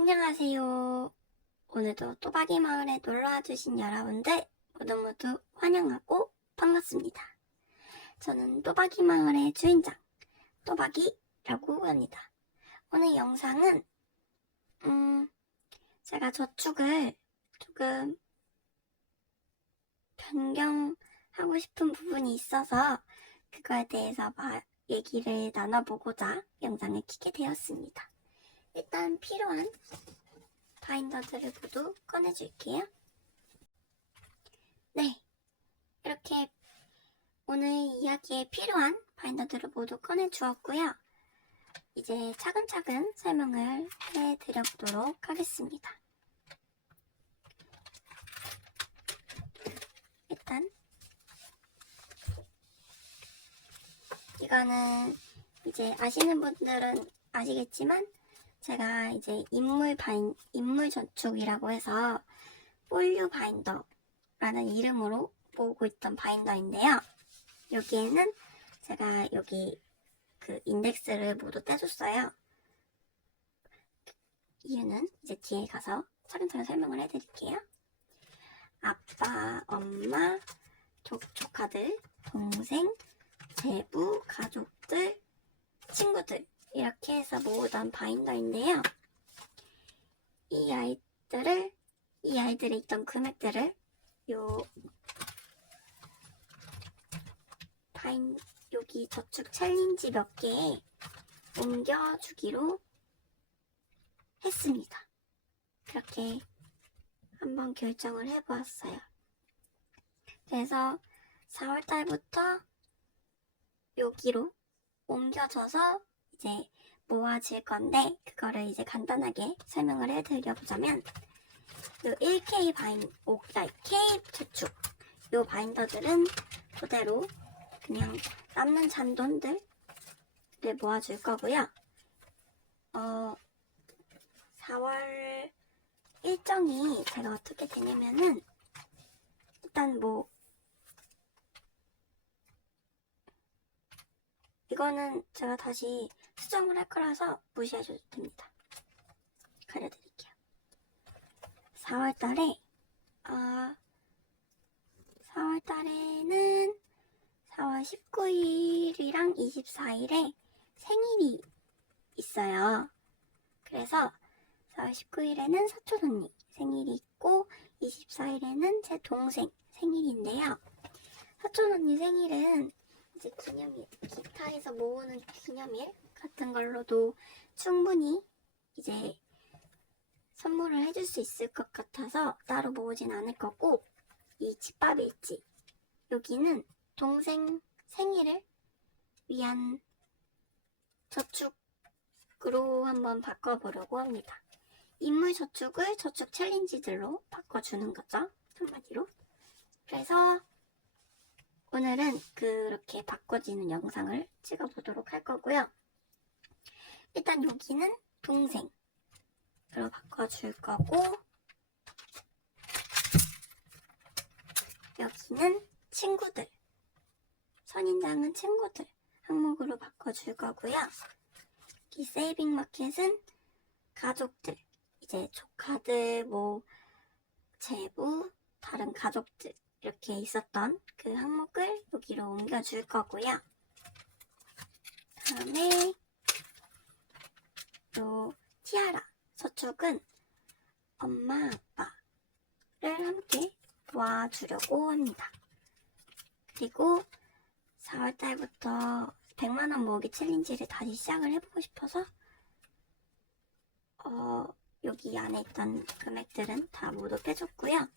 안녕하세요. 오늘도 또박이 마을에 놀러와 주신 여러분들 모두 환영하고 반갑습니다. 저는 또박이 마을의 주인장 또박이라고 합니다. 오늘 영상은 제가 저축을 조금 변경하고 싶은 부분이 있어서 그거에 대해서 얘기를 나눠보고자 영상을 켜게 되었습니다. 일단 필요한 바인더들을 모두 꺼내줄게요. 네, 이렇게 오늘 이야기에 필요한 바인더들을 모두 꺼내주었고요. 이제 차근차근 설명을 해드려보도록 하겠습니다. 일단 이거는 이제 아시는 분들은 아시겠지만 제가 이제 인물 저축이라고 해서 폴류 바인더라는 이름으로 모으고 있던 바인더인데요. 여기에는 제가 여기 그 인덱스를 모두 떼줬어요. 이유는 이제 뒤에 가서 차근차근 설명을 해드릴게요. 아빠, 엄마, 조카들, 동생, 제부, 가족들, 친구들 이렇게 해서 모으던 바인더인데요. 이 아이들이 있던 금액들을 여기 저축 챌린지 몇 개에 옮겨주기로 했습니다. 그렇게 한번 결정을 해보았어요. 그래서 4월달부터 여기로 옮겨져서 이제 모아질 건데 그거를 이제 간단하게 설명을 해드려보자면 요 1K K 저축 요 바인더들은 그대로 그냥 남는 잔돈들을 모아줄 거고요. 4월 일정이 제가 어떻게 되냐면은 일단 이거는 제가 다시 수정을 할 거라서 무시하셔도 됩니다. 가려드릴게요. 4월달에는 4월 19일이랑 24일에 생일이 있어요. 그래서 4월 19일에는 사촌 언니 생일이 있고 24일에는 제 동생 생일인데요. 사촌 언니 생일은 이제 기념일, 기타에서 모으는 기념일 같은 걸로도 충분히 이제 선물을 해줄 수 있을 것 같아서 따로 모으진 않을 거고, 이 집밥일지 여기는 동생 생일을 위한 저축으로 한번 바꿔보려고 합니다. 인물 저축을 저축 챌린지들로 바꿔주는 거죠, 한마디로. 그래서 오늘은 그렇게 바꿔지는 영상을 찍어보도록 할 거고요. 일단 여기는 동생으로 바꿔줄 거고, 여기는 친구들, 선인장은 친구들 항목으로 바꿔줄 거고요. 이 세이빙 마켓은 가족들, 이제 조카들, 제부, 다른 가족들 이렇게 있었던 그 항목을 여기로 옮겨줄 거고요. 다음에 요 티아라 저축은 엄마, 아빠를 함께 도와주려고 합니다. 그리고 4월달부터 100만원 모으기 챌린지를 다시 시작을 해보고 싶어서 여기 안에 있던 금액들은 다 모두 빼줬고요.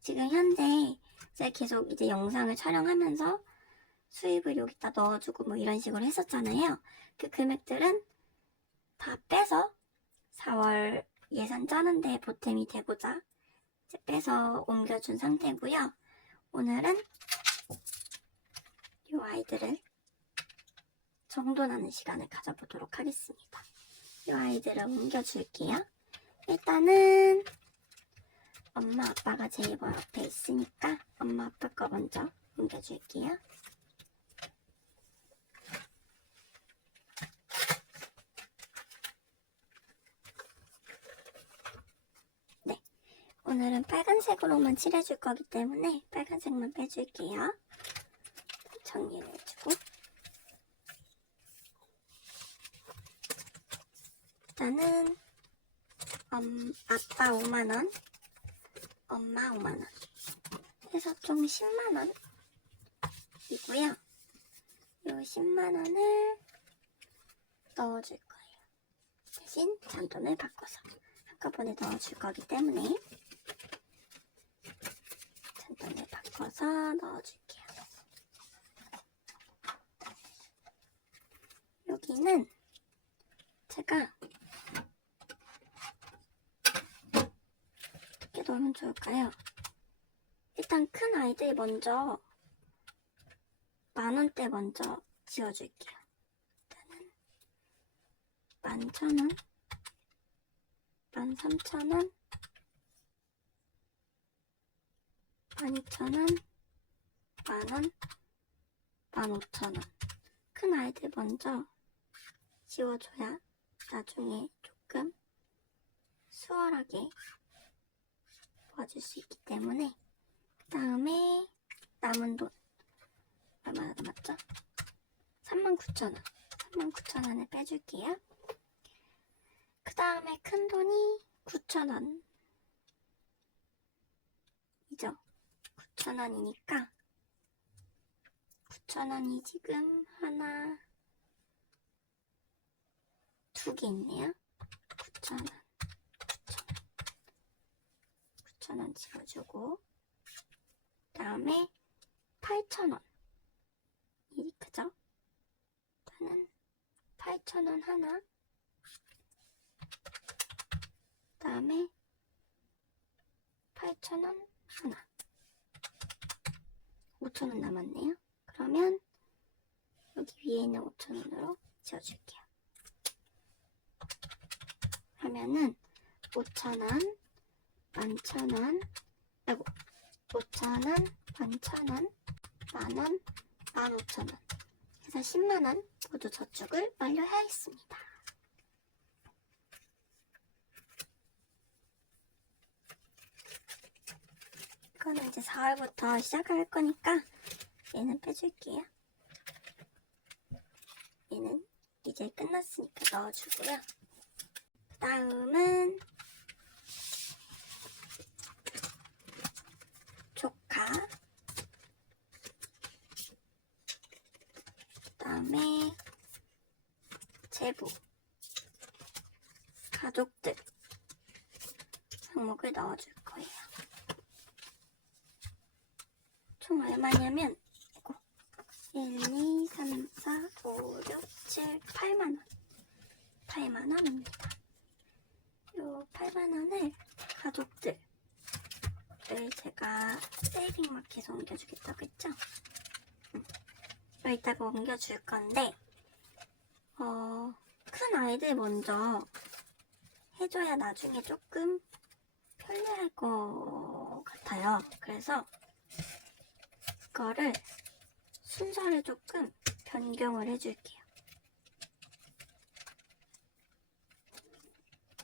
지금 현재 제가 계속 이제 영상을 촬영하면서 수입을 여기다 넣어주고 이런 식으로 했었잖아요. 그 금액들은 다 빼서 4월 예산 짜는데 보탬이 되고자 이제 빼서 옮겨준 상태고요. 오늘은 이 아이들을 정돈하는 시간을 가져보도록 하겠습니다. 이 아이들을 옮겨줄게요. 일단은 엄마 아빠가 제일 옆에 있으니까 엄마 아빠 거 먼저 옮겨줄게요. 오늘은 빨간색으로만 칠해줄 거기 때문에 빨간색만 빼줄게요. 정리를 해주고 일단은 아빠 5만원, 엄마 5만원 해서 총 10만원 이고요. 요 10만원을 넣어줄 거예요. 대신 잔돈을 바꿔서 한꺼번에 넣어줄 거기 때문에 잔돈을 바꿔서 넣어줄게요. 여기는 제가 어떻게 넣으면 좋을까요? 일단 큰 아이들 먼저 10,000원대 먼저 지어줄게요. 일단은 11,000원, 13,000원, 12,000원, 10,000원, 15,000원. 큰 아이들 먼저 지워줘야 나중에 조금 수월하게 모아줄 수 있기 때문에. 그 다음에 남은 돈 얼마나 남았죠? 39,000원. 39,000원을 빼줄게요. 그 다음에 큰 돈이 9,000원 이죠? 9,000원이니까 9,000원이 지금 하나, 두 개 있네요. 9,000원, 9,000원 지워주고, 그 다음에 8,000원. 이 크죠? 일단은 8,000원 하나, 그 다음에 8,000원 하나. 5,000원 남았네요. 그러면 여기 위에 있는 5,000원으로 지워줄게요. 하면은 5,000원, 11,000원, 아이고 5,000원, 11,000원, 만원, 15,000원 해서 10만원 모두 저축을 완료하였습니다. 이거는 이제 4월부터 시작할 거니까 얘는 빼줄게요. 얘는 이제 끝났으니까 넣어주고요. 그 다음은 조카, 그 다음에 제부, 가족들 항목을 넣어줄 거예요. 총 얼마냐면 1, 2, 3, 4, 5, 6, 7, 8만원 8만원입니다. 요 8만원을 가족들을 제가 세이빙마켓에 옮겨주겠다고 했죠? 이따가 옮겨줄 건데 큰 아이들 먼저 해줘야 나중에 조금 편리할 것 같아요. 그래서 이거를 순서를 조금 변경을 해줄게요.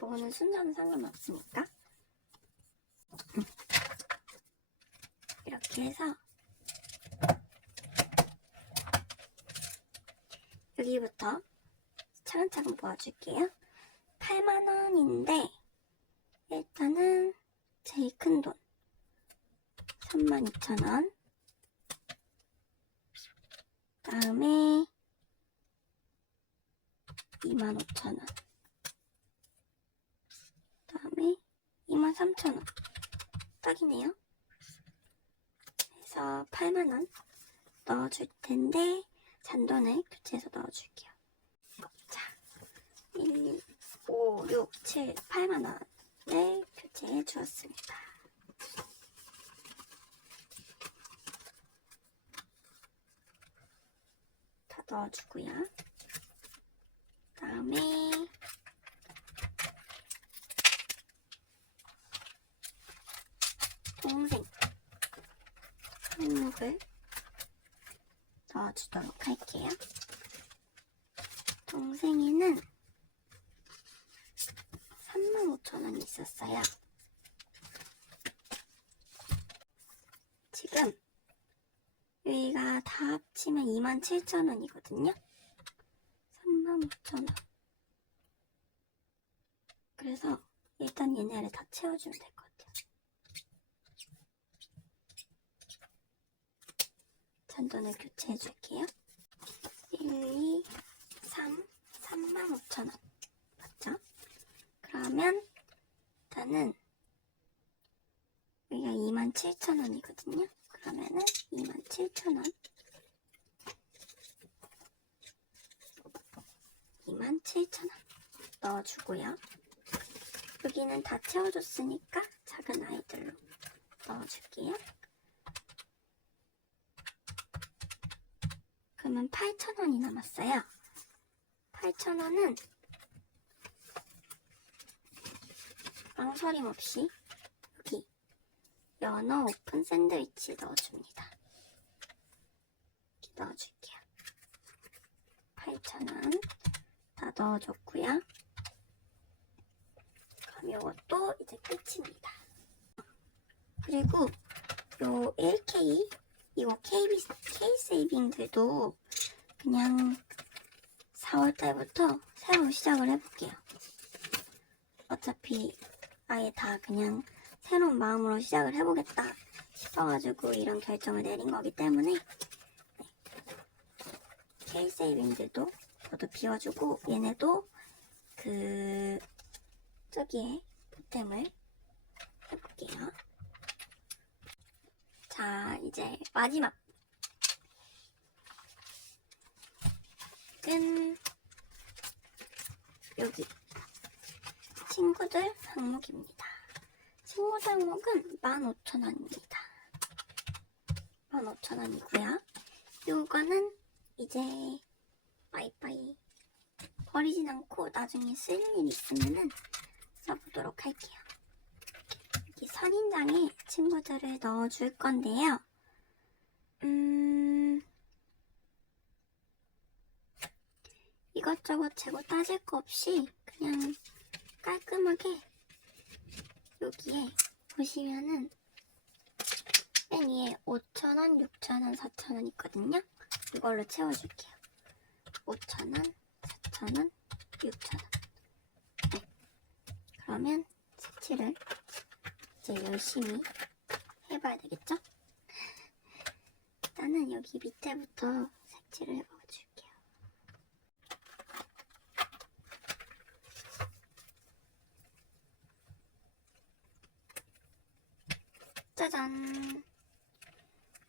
뭐는 순서는 상관없으니까 이렇게 해서 여기부터 차근차근 모아줄게요. 8만원인데 일단은 제일 큰 돈 32,000원, 그 다음에 25,000원, 그 다음에 23,000원 딱이네요. 그래서 8만원 넣어줄 텐데 잔돈을 교체해서 넣어줄게요. 자, 1, 5, 6, 7, 8만원을 교체해 주었습니다. 다 넣어주고요. 그 다음에 동생 항목을 넣어주도록 할게요. 동생이는 35,000원 있었어요. 얘네가 다 합치면 27,000원이거든요. 35,000원. 그래서 일단 얘네를 다 채워주면 될 것 같아요. 잔돈을 교체해 줄게요. 1, 2, 3, 35,000원. 맞죠? 그러면 일단은 여기가 27,000원이거든요. 그러면은 27,000원. 27,000원 넣어주고요. 여기는 다 채워줬으니까 작은 아이들로 넣어줄게요. 그러면 8,000원이 남았어요. 8,000원은 망설임 없이 여기 연어 오픈 샌드위치 넣어줍니다. 이렇게 넣어줄게요. 8,000원 다 넣어줬고요. 그럼 이것도 이제 끝입니다. 그리고 요 1K 이거 K-세이빙들도 그냥 4월달부터 새로 시작을 해볼게요. 어차피 아예 다 그냥 새로운 마음으로 시작을 해보겠다 싶어가지고 이런 결정을 내린 거기 때문에 K-세이빙들도 저도 비워주고 얘네도 저기에 보탬을 해볼게요. 자, 이제 마지막 여기 친구들 항목입니다. 친구들 항목은 15,000원입니다. 15,000원이고요. 요거는 이제 와이파이 버리진 않고 나중에 쓸 일 있으면은 써보도록 할게요. 여기 선인장에 친구들을 넣어줄 건데요. 이것저것 재고 따질 거 없이 그냥 깔끔하게 여기에 보시면은 맨 위에 5,000원, 6,000원, 4,000원 있거든요. 이걸로 채워줄게요. 5,000원, 4,000원, 6,000원. 네. 그러면 색칠을 이제 열심히 해봐야 되겠죠? 일단은 여기 밑에부터 색칠을 해봐줄게요. 짜잔!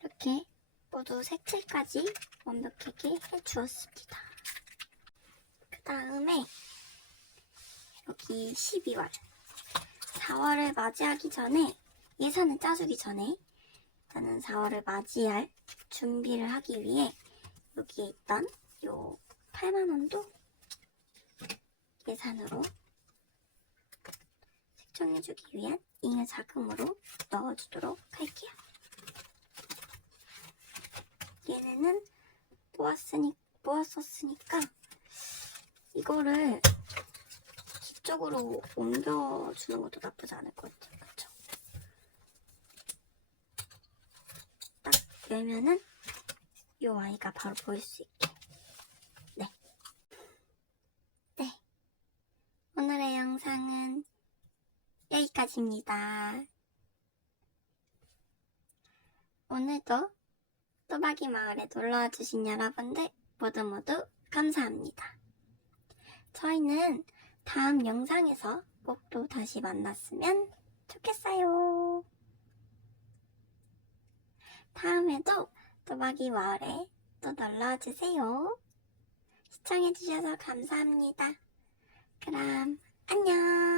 이렇게 모두 색칠까지 완벽하게 해주었습니다. 그 다음에 여기 12월 4월을 맞이하기 전에 예산을 짜주기 전에 일단은 4월을 맞이할 준비를 하기 위해 여기에 있던 요 8만원도 예산으로 색종해주기 위한 잉여 자금으로 넣어주도록 할게요. 얘네는 모았었으니까 이거를 뒤쪽으로 옮겨주는 것도 나쁘지 않을 것 같아요. 그쵸? 딱 열면은 이 아이가 바로 보일 수 있게. 네. 오늘의 영상은 여기까지입니다. 오늘도 또박이 마을에 놀러와 주신 여러분들 모두 감사합니다. 저희는 다음 영상에서 꼭 또 다시 만났으면 좋겠어요. 다음에도 또박이 마을에 또 놀러와 주세요. 시청해주셔서 감사합니다. 그럼 안녕.